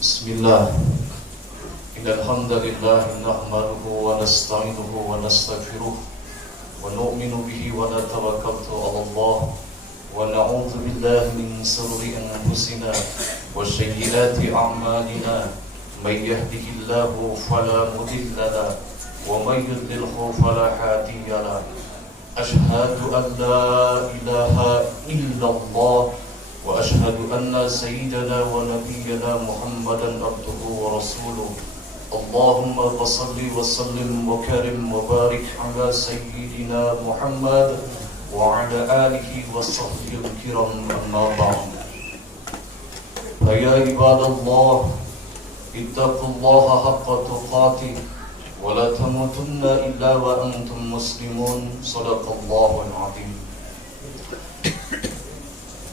Bismillah. Innal hamdalillah nahmaduhu wa nasta'inuhu wa nastaghfiruh wa nu'minu bihi wa natawakkaltu 'ala Allah wa na'udzu billahi min shururi anfusina wa sayyiati a'malina. May yahdihillahu fala mudilla lahu wa may yudlilhu fala hadiya lahu. Ashhadu an la ilaha illallah wa ashhadu anna sayyidana wa nabiyyana Muhammadan abduhu wa rasuluh. Allahumma salli wa sallim wa karim wa barik ala sayyidina Muhammad wa ala alihi wa sahbihi al-kiram, amma ba'd. Ya ibadallah, ittaqullaha haqqa tuqatih wa la tamutunna illa wa antum muslimun. Shadaqallahul azim.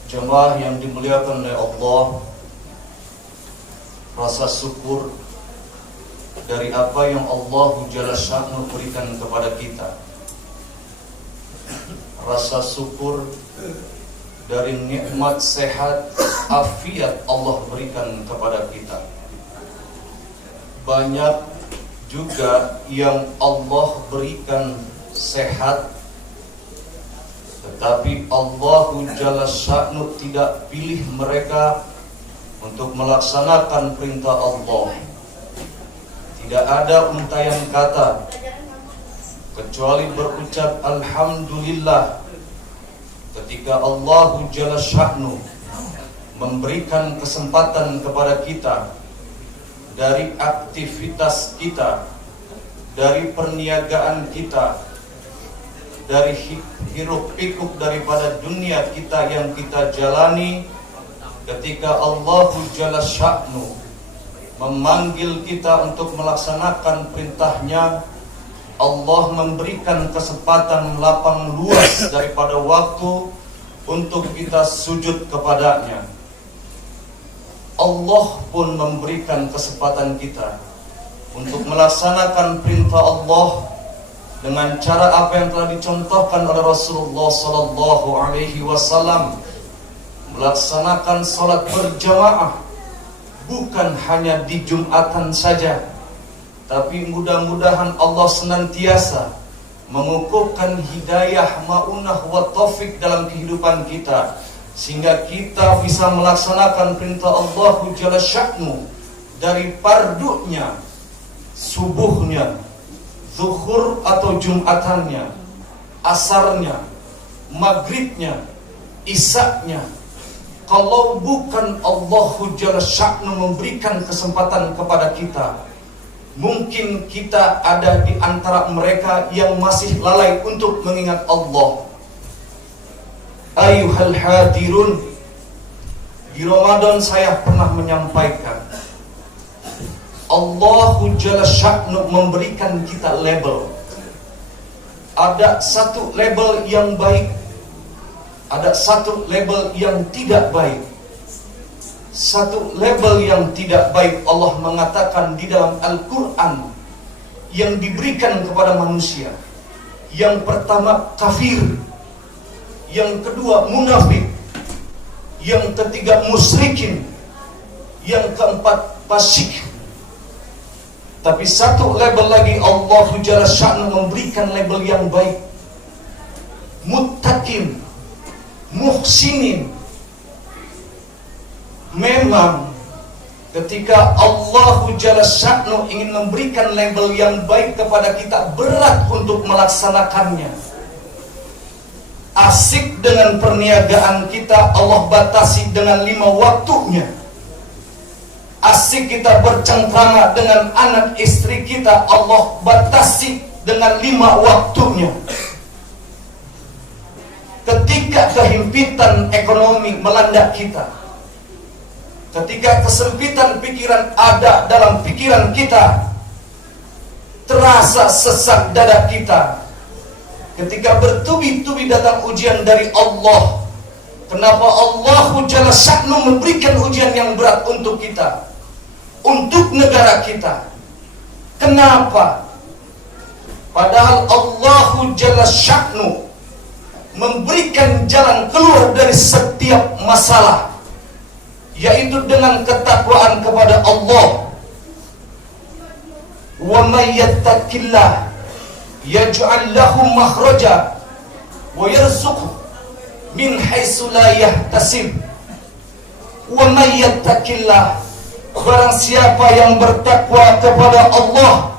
Jemaah yang dimuliakan oleh Allah, rasa syukur dari apa yang Allah Jalla Sya'nuhu berikan kepada kita, rasa syukur dari nikmat sehat afiat Allah berikan kepada kita. Banyak juga yang Allah berikan sehat, tetapi Allah Jalla Sya'nuhu tidak pilih mereka untuk melaksanakan perintah Allah. Tidak ada untayan kata kecuali berucap Alhamdulillah ketika Allah Jalla Sya'nuhu memberikan kesempatan kepada kita dari aktivitas kita, dari perniagaan kita, dari hiruk pikuk daripada dunia kita yang kita jalani. Ketika Allah Jalla Sya'nuhu memanggil kita untuk melaksanakan perintahnya, Allah memberikan kesempatan lapang luas daripada waktu untuk kita sujud kepadanya. Allah pun memberikan kesempatan kita untuk melaksanakan perintah Allah dengan cara apa yang telah dicontohkan oleh Rasulullah sallallahu alaihi wasallam, melaksanakan salat berjamaah bukan hanya di Jumatan saja, tapi mudah-mudahan Allah senantiasa mengukuhkan hidayah, ma'unah wa taufik dalam kehidupan kita, sehingga kita bisa melaksanakan perintah Allah Jalla Sya'nuhu dari pardunya, subuhnya, zuhur atau jumatannya, asarnya, maghribnya, isaknya. Kalau bukan Allah Jalla Sya'nuhu memberikan kesempatan kepada kita, mungkin kita ada di antara mereka yang masih lalai untuk mengingat Allah. Ayuhal hadirun, di Ramadan saya pernah menyampaikan, Allah Jalla Sya'nuhu memberikan kita label. Ada satu label yang baik, ada satu label yang tidak baik. Satu label yang tidak baik Allah mengatakan di dalam Al-Quran yang diberikan kepada manusia. Yang pertama kafir, yang kedua munafik, yang ketiga musyrikin, yang keempat fasik. Tapi satu label lagi Allah Jalla Sya'nuhu memberikan label yang baik, muttaqin, muhsinin. Memang ketika Allah Jalla Sya'nuhu ingin memberikan label yang baik kepada kita, berat untuk melaksanakannya. Asik dengan perniagaan kita, Allah batasi dengan 5 waktunya. Asik kita bercengkrama dengan anak istri kita, Allah batasi dengan 5 waktunya. Ketika kehimpitan ekonomi melanda kita, ketika kesempitan pikiran ada dalam pikiran kita, terasa sesak dada kita, ketika bertubi-tubi datang ujian dari Allah. Kenapa Allah Jalla Sya'nuhu memberikan ujian yang berat untuk kita, untuk negara kita? Kenapa? Padahal Allah Jalla Sya'nuhu memberikan jalan keluar dari setiap masalah. yaitu dengan ketakwaan kepada Allah. Wa may yattaqillah yaj'al lahu makhraja wa yarzuqhu min haitsu la yahtasib. Wa may yattaqillah, barang siapa yang bertakwa kepada Allah,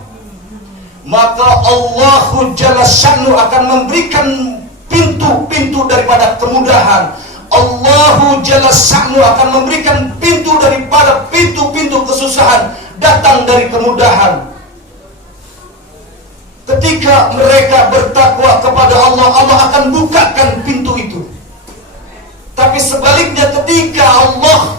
maka Allahu Jalla Sya'nu akan memberikan pintu-pintu daripada kemudahan. Allahu Jalla Sya'nu akan memberikan pintu daripada pintu-pintu kesusahan datang dari kemudahan. Ketika mereka bertakwa kepada Allah, Allah akan bukakan pintu itu. Tapi sebaliknya, ketika Allah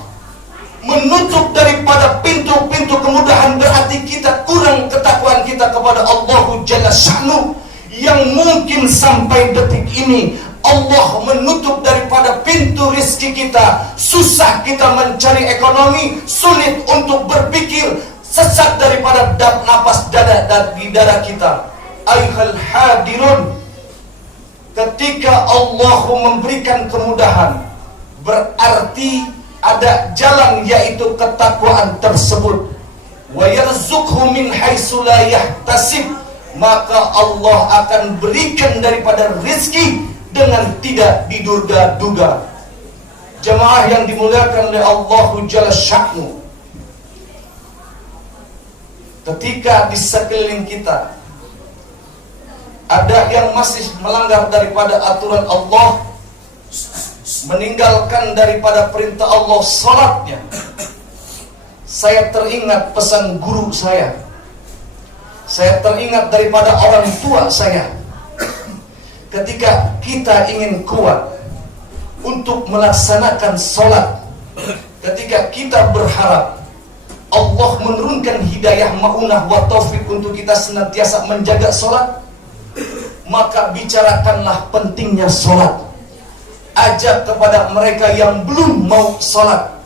menutup daripada pintu-pintu kemudahan, berarti kita kurang ketakwaan kita kepada Allahu Jalla Sya'nu. Yang mungkin sampai detik ini Allah menutup daripada pintu rizki kita, susah kita mencari ekonomi, sulit untuk berpikir, sesat daripada napas di dada kita. Ayyuhal hadirun, ketika Allah memberikan kemudahan, berarti ada jalan, yaitu ketakwaan tersebut. Wa yarzuqhu min haitsu la yahtasib, maka Allah akan berikan daripada rizki dengan tidak diduga-duga. Jemaah yang dimuliakan oleh Allahu Jalla Sya'nu, ketika di sekeliling kita ada yang masih melanggar daripada aturan Allah, meninggalkan daripada perintah Allah salatnya, saya teringat pesan guru saya teringat daripada orang tua saya. Ketika kita ingin kuat untuk melaksanakan salat, ketika kita berharap Allah menurunkan hidayah, ma'unah wa taufik untuk kita senantiasa menjaga salat, maka bicarakanlah pentingnya salat. Ajak kepada mereka yang belum mau salat,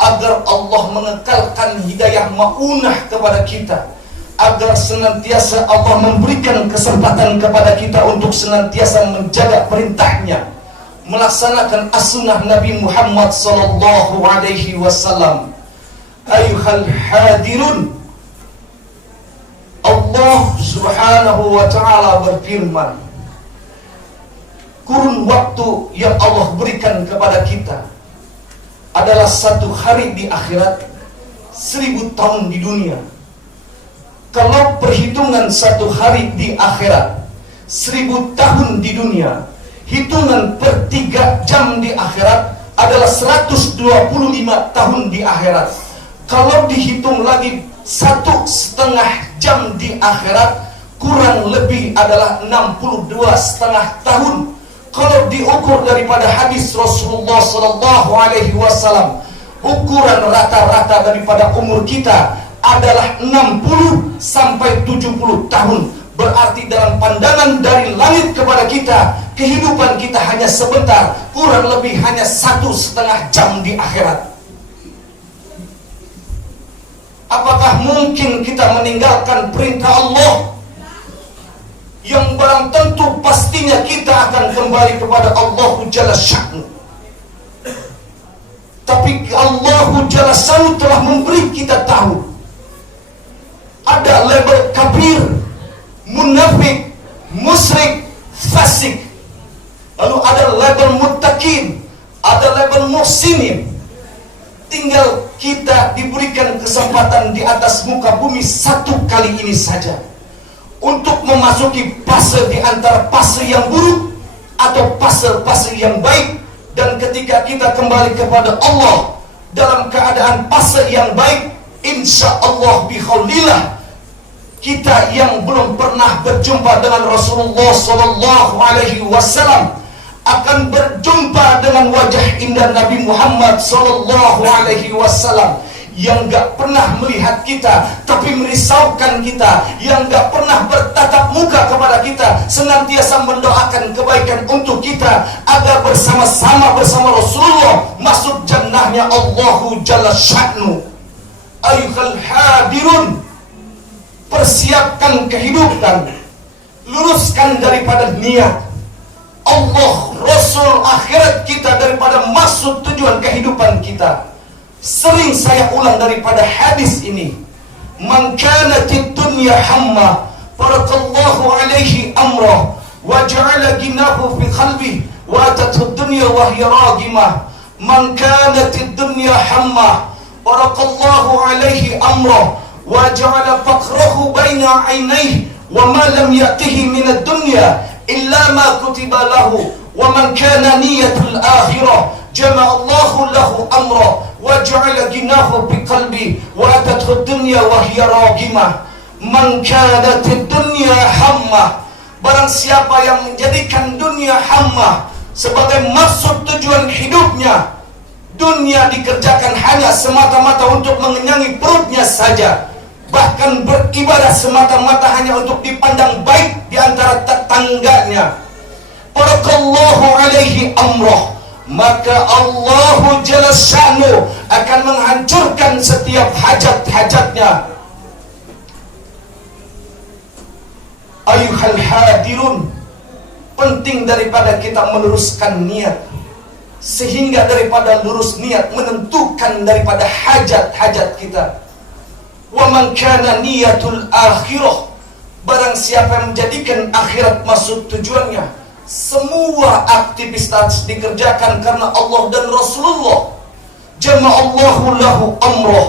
agar Allah mengekalkan hidayah ma'unah kepada kita, agar senantiasa Allah memberikan kesempatan kepada kita untuk senantiasa menjaga perintahnya, melaksanakan as-sunnah Nabi Muhammad sallallahu alaihi wasallam. Ayyuhal hadirun, Allah subhanahu wa ta'ala berfirman, kurun waktu yang Allah berikan kepada kita adalah 1 hari di akhirat, 1000 tahun di dunia. Kalau perhitungan 1 hari di akhirat, 1000 tahun di dunia, hitungan per 3 jam di akhirat adalah 125 tahun di akhirat. Kalau dihitung lagi 1,5 jam di akhirat, kurang lebih adalah 62,5 tahun. Kalau diukur daripada hadis Rasulullah sallallahu alaihi wasallam, ukuran rata-rata daripada umur kita adalah 60 sampai 70 tahun. Berarti dalam pandangan dari langit kepada kita, kehidupan kita hanya sebentar, kurang lebih hanya 1,5 jam di akhirat. Apakah mungkin kita meninggalkan perintah Allah yang barang tentu pastinya kita akan kembali kepada Allahu Jalla Sya'nu? Tapi Allahu Jalla Sya'nu telah memberi kita tahu ada label kafir, munafik, musyrik, fasik. Lalu ada label muttaqin, ada label muhsinin. Tinggal kita diberikan kesempatan di atas muka bumi 1 kali ini saja untuk memasuki fase di antara fase yang buruk atau fase-fase yang baik. Dan ketika kita kembali kepada Allah dalam keadaan fase yang baik, insya Allah bihaulillah, kita yang belum pernah berjumpa dengan Rasulullah sallallahu alaihi wasallam akan berjumpa dengan wajah indah Nabi Muhammad sallallahu alaihi wasallam yang gak pernah melihat kita tapi merisaukan kita, yang gak pernah bertatap muka kepada kita, senantiasa mendoakan kebaikan untuk kita agar bersama-sama bersama Rasulullah masuk jannahnya Allahu Jalla Sya'nu. Ayyuhal hadirun, persiapkan kehidupan, luruskan daripada niat Allah, Rasul, akhirat kita daripada maksud tujuan kehidupan kita. Sering saya ulang daripada hadis ini. Man kanatid dunya hamma barakallahu alaihi amrah wa ja'ala ginahu fi qalbi wa atathu dunya wa hiya ragimah. Man kanatid dunya hamma barakallahu alaihi amrah wa ja'ala faqrahu baina 'ainayhi wa ma lam ya'tihi min ad-dunya illa ma kutiba lahu wa man kana niyatul akhirah jama'a Allahu lahu amra wa ja'ala ginahu bi qalbi wa atathu dunya wa hiya ragimah. Man kanatid dunya hamma, barang siapa yang menjadikan dunia hamma sebagai maksud tujuan hidupnya, dunia dikerjakan hanya semata-mata untuk mengenyangi perutnya saja, bahkan beribadah semata-mata hanya untuk dipandang baik di antara tetangganya, barakallahu alaihi amrah, maka Allah Jalla Sya'nu akan menghancurkan setiap hajat-hajatnya. Ayuhal hadirun, penting daripada kita meluruskan niat, sehingga daripada lurus niat menentukan daripada hajat-hajat kita. Wa man kana niyatul akhirah, barang siapa yang menjadikan akhirat maksud tujuannya, semua aktivitas dikerjakan karena Allah dan Rasulullah, jama'allahu lahu amrah,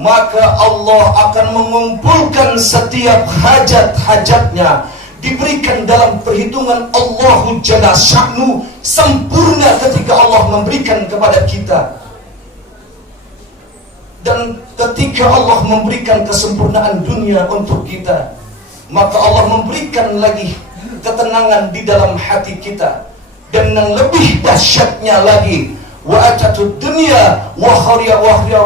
maka Allah akan mengumpulkan setiap hajat-hajatnya, diberikan dalam perhitungan Allah Jalla Sya'nu, sempurna ketika Allah memberikan kepada kita. Dan ketika Allah memberikan kesempurnaan dunia untuk kita, maka Allah memberikan lagi ketenangan di dalam hati kita. Dan yang lebih dahsyatnya lagi, wa atatud dunya wa khariya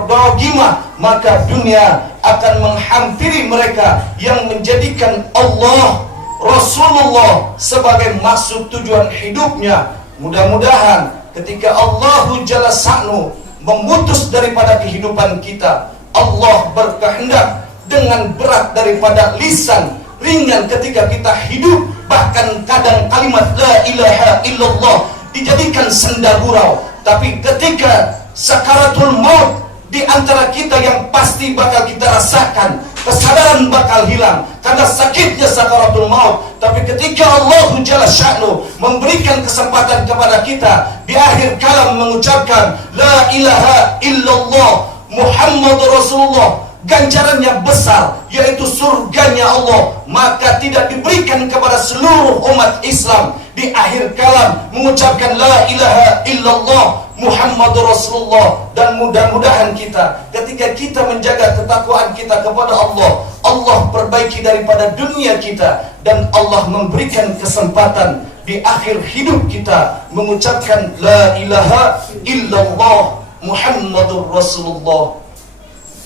dagimah, maka dunia akan menghampiri mereka yang menjadikan Allah, Rasulullah sebagai maksud tujuan hidupnya. Mudah-mudahan ketika Allah Jalla Sya'nu memutus daripada kehidupan kita, Allah berkehendak dengan berat daripada lisan, ringan ketika kita hidup, bahkan kadang kalimat la ilaha illallah dijadikan senda gurau. Tapi ketika sakaratul maut, di antara kita yang pasti bakal kita rasakan, kesadaran bakal hilang karena sakitnya sakaratul maut. Tapi ketika Allah Jalla Sya'nu memberikan kesempatan kepada kita di akhir kalam mengucapkan la ilaha illallah Muhammad Rasulullah, ganjarannya besar, yaitu surganya Allah, maka tidak diberikan kepada seluruh umat Islam di akhir kalam mengucapkan la ilaha illallah Muhammad Rasulullah. Dan mudah-mudahan kita ketika kita menjaga ketakwaan kita kepada Allah, Allah perbaiki daripada dunia kita, dan Allah memberikan kesempatan di akhir hidup kita mengucapkan la ilaha illallah Muhammadur Rasulullah.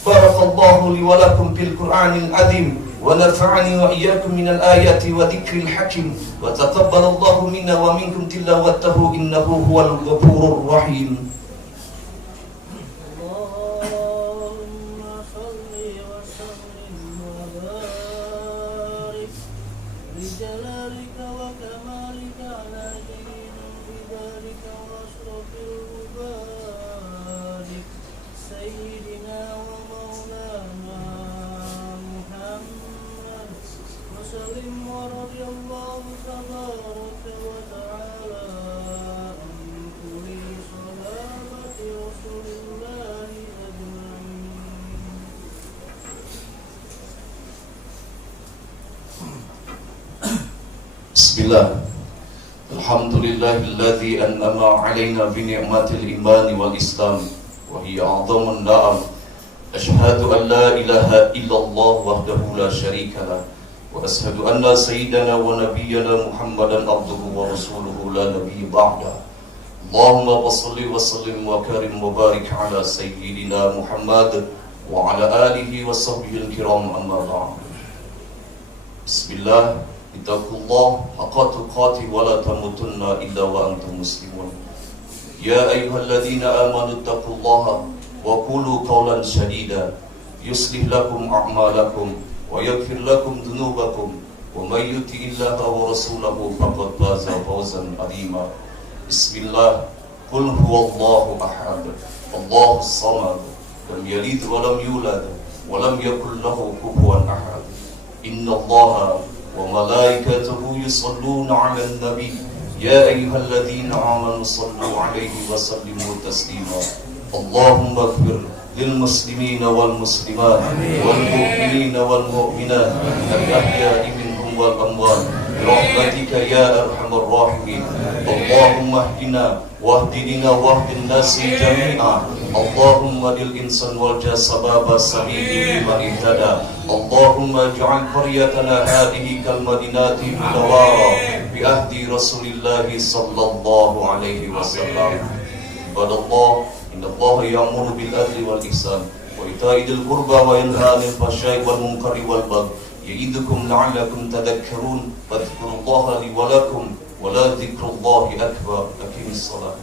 Barakallahu li wa lakum fil Qur'anil azim wa nafa'ani wa iyyakum minal ayati wa dzikril hakim wa taqabbalallahu minna wa minkum tilawatahu innahu huwal ghafurur rahim. Allahumma shalli wa sallim wa barik bi jalalika wa kamalika ala sayyidina bidarika wa asrafil mubarak sayyidina wa maulana Muhammad wa sallim wa radiyallahu tabaraka wa ta'ala an kulli sahabati rasulillahi ajma'in. Bismillah. Alhamdulillahilladzi an'ama 'alaina bi ni'matil imani wal islam wa hiya 'adhamun na'am. Ashhadu an la ilaha illallah wahdahu la syarika lah wa ashhadu anna sayyidana wa nabiyyana Muhammadan abduhu wa rasuluhu la nabiyya ba'da. Allahumma shalli wa sallim wa karim wa barik ala sayyidina Muhammad wa ala alihi wa sahbihi al-kiram, amma ba'd. Bismillah. Ittaqullah haqqa tuqatih wa la tamutunna illa wa antum muslimun. Ya ayyuhalladzina amanu ittaqullaha wa qulu qawlan sadida yuslih lakum a'malakum wa yaghfir lakum dhunubakum wa may yuti'illaha wa rasulahu faqad faza fawzan 'azima. Bismillah. Qul huwallahu ahad, Allahus samad, لم يلد ولم يولد ولم يكن له كفوا أحد. إن الله وملائكته يصلون على النبي يا أيها الذين آمنوا صلوا عليه وسلموا تسليما. اللهم اغفر للمسلمين والمسلمات والمؤمنين والمؤمنات الأحياء منهم والأموات برحمتك يا أرحم الراحمين. اللهم اهدنا واهد بنا واهد الناس جميعا. اللهم للإنسان والجاه سباب السبيل بمن اهتدى. اللهم اجعل قريتنا هذه كالمدينة المنورة بعهد رسول الله صلى الله عليه وسلم. عباد الله، إن الله يأمر بالعدل والإحسان وإيتاء ذي القربى وينهى عن الفحشاء والمنكر والبغي يعظكم لعلكم تذكرون. فاذكروا الله لي ولكم ولذكر الله أكبر. أقم الصلاة.